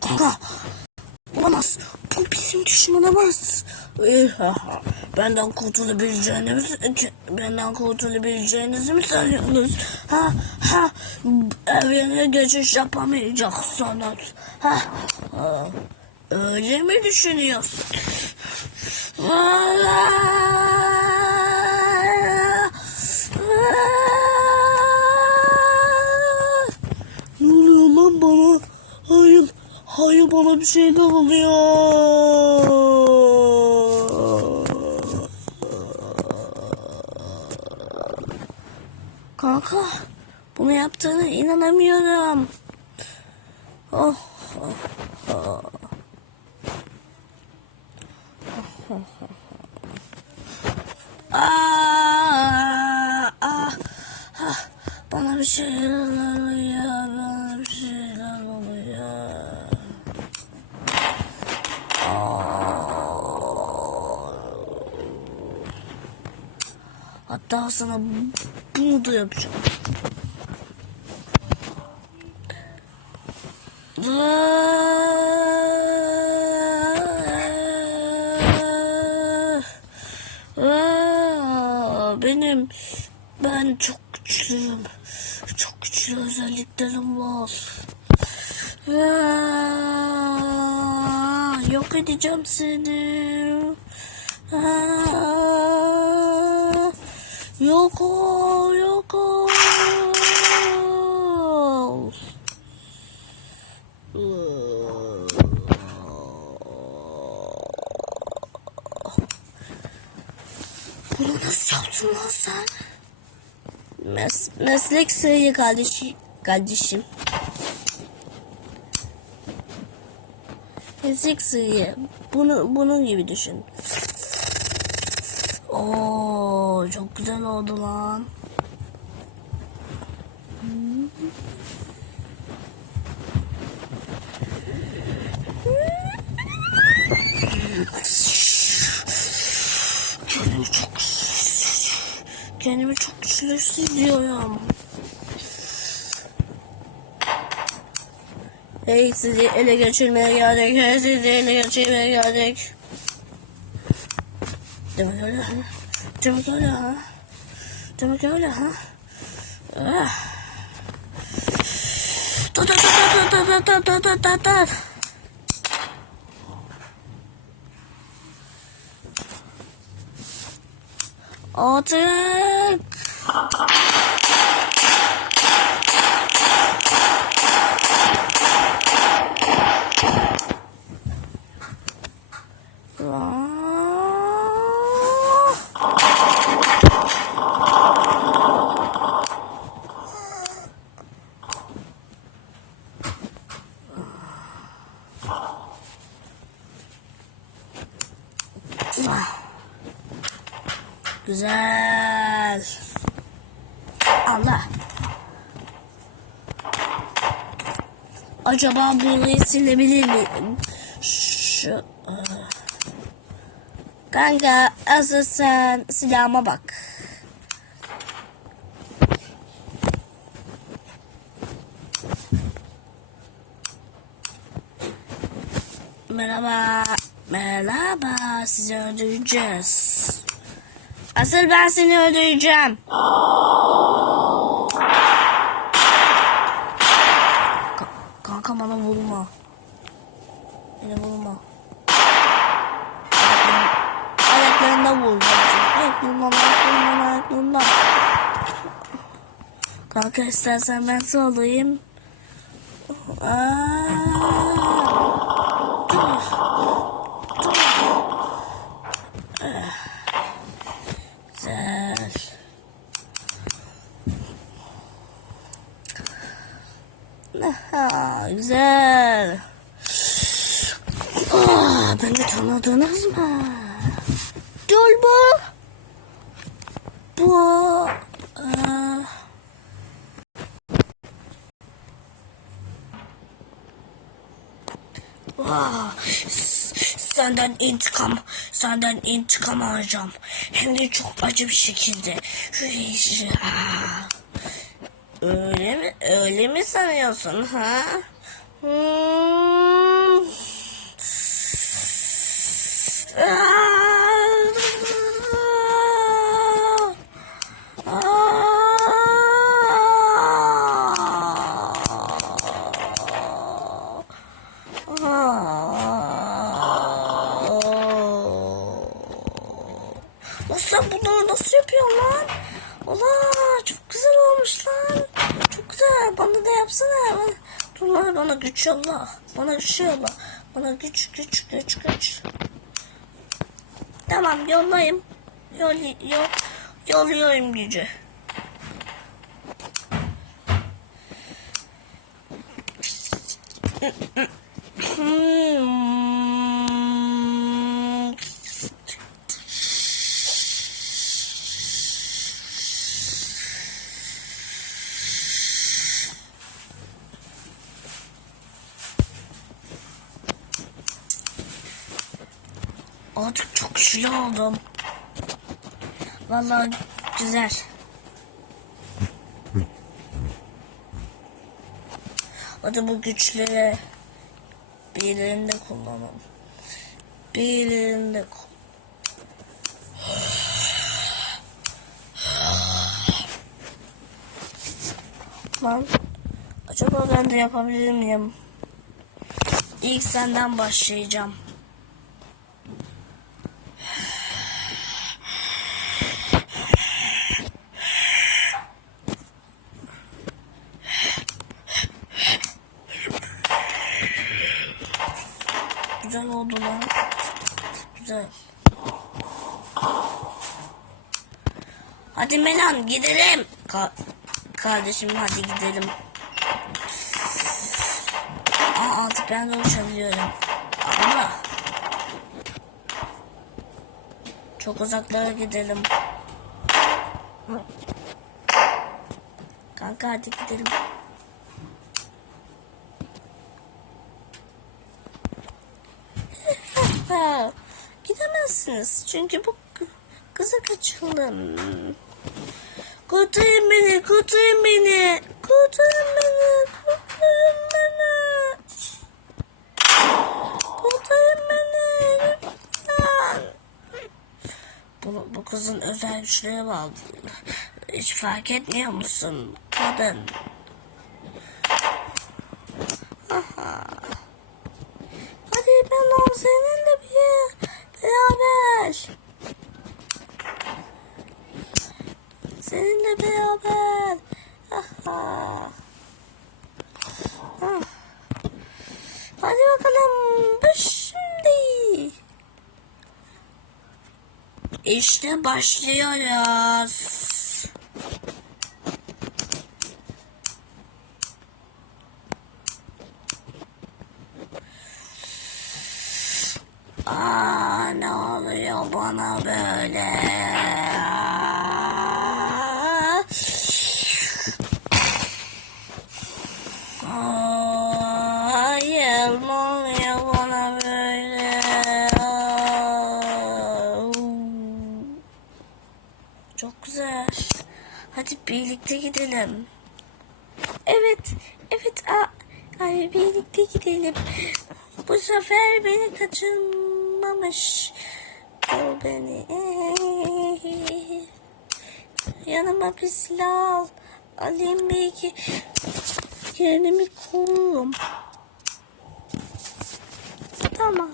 Kanka. Olamaz. Bu bizim olamaz. Ee, Benden kurtulabileceğinizi, benden kurtulabileceğinizi mi sanıyorsunuz? Ha, ha, evrene geçiş yapamayacaksınız. Ha, ha, öyle mi düşünüyorsun? Ne oluyor lan bana? Hayır, hayır bana bir şeyler oluyor. Kanka, bunu yaptığına inanamıyorum. Oh, oh, oh. Aa, ah, ah, bana bir şeyler oluyor, bana bir şeyler oluyor. Aa. Hatta sana bunu da yapacağım. Benim ben çok güçlüyüm. Çok güçlü özelliklerim var. Yok edeceğim seni. Aa, yok ol, yok ol. Bunu nasıl yaptın lan sen? Mes meslek sırrı kardeşim. kardeşim. Meslek sırrı. Bunu, bunun gibi düşün. Oo, çok güzel oldu lan. Kendimi çok kendimi çok güçlü hissediyorum. Hey sizi ele geçirmeye geldik. Hey sizi ele geçirmeye geldik. Demek öyle Can we go now? Can we go now? Ah. Da da da da da da da da da da. 어제 Güzel. Allah. Acaba burayı silebilir miyim? Şu... e, Kanka asıl sen silahıma bak. Merhaba. Merhaba. Sizi öldüreceğiz. Asıl ben seni öldüreceğim. Ka- kanka bana vurma. Beni vurma. Ayaklarım- Ayaklarından vur. Ayaklarından, ayaklarından, ayaklarından. Kanka istersen ben sallayayım. Aa, dur. Dur. Güzel. Aha, güzel. Aa, beni tanıdınız mı? Dur bu. Bu. Aa, Vah, s- senden intikam, senden intikam alacağım. Hem de çok acı bir şekilde. Öyle mi, öyle mi sanıyorsun ha? Nasıl bunları nasıl yapıyor lan? Ola çok güzel olmuş lan. Çok güzel. Bana da yapsana lan bana güç yolla. Bana güç yolla. Bana güç güç güç güç. Tamam yollayayım. Yol, yol, yolluyorum gücü. Hmm. Artık çok güçlü oldum. Vallahi güzel. Hadi bu güçleri birilerinde kullanalım. Birilerinde kullan. Lan acaba ben de yapabilir miyim? İlk senden başlayacağım. Güzel oldu lan. Güzel. Hadi Melan gidelim. Ka kardeşim hadi gidelim. Aa artık ben de uçabiliyorum. Ama çok uzaklara gidelim. Kanka hadi gidelim. Gidemezsiniz çünkü bu kı- kıza kaçalım. Kurtarın beni, kurtarın beni, kurtarın beni, kurtarın beni. Kurtarın beni, lütfen. Bu, bu kızın özel güçleri var. Hiç fark etmiyor musun? Kadın. Aha. Hadi ben ol seninle bir beraber. Seninle beraber. Aha. Ah. Hadi bakalım. Şimdi. İşte başlıyoruz. Aa, ne oluyor bana böyle? Aa, Hayır, ne oluyor bana böyle? Aa, Çok güzel. Hadi birlikte gidelim. Evet, evet. Aa, ay birlikte gidelim. Bu sefer beni kaçırmamış. O beni. Yanıma bir silah al. Alayım belki kendimi korurum. Tamam.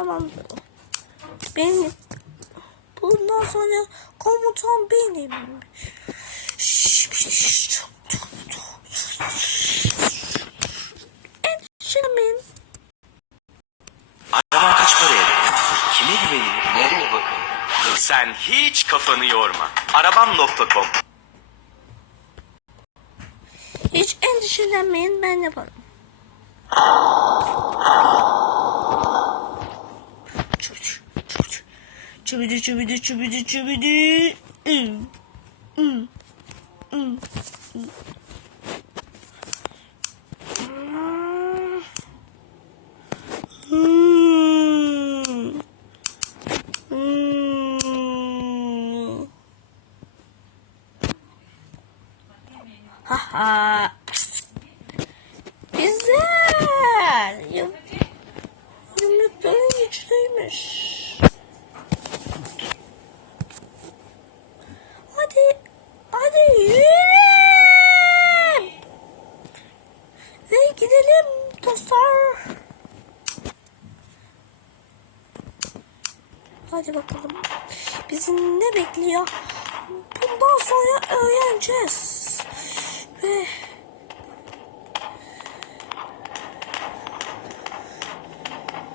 Tamam. Benim bundan sonra komutan benim. Enşemin. Araban kaç paraya? Kime güvenilir? Nereye bakalım? Sen hiç kafanı yorma. Arabam.com Hiç endişelenmeyin ben yaparım. Çubidi çubidi çubidi çubidi. Hmm. Hmm. Hmm. Hmm. Hmm. Hmm. Ha ha. Güzel. Yum yumrukların güçlüymüş. Gidelim dostlar. Hadi bakalım. Bizi ne bekliyor? Bundan sonra öğreneceğiz. Ve...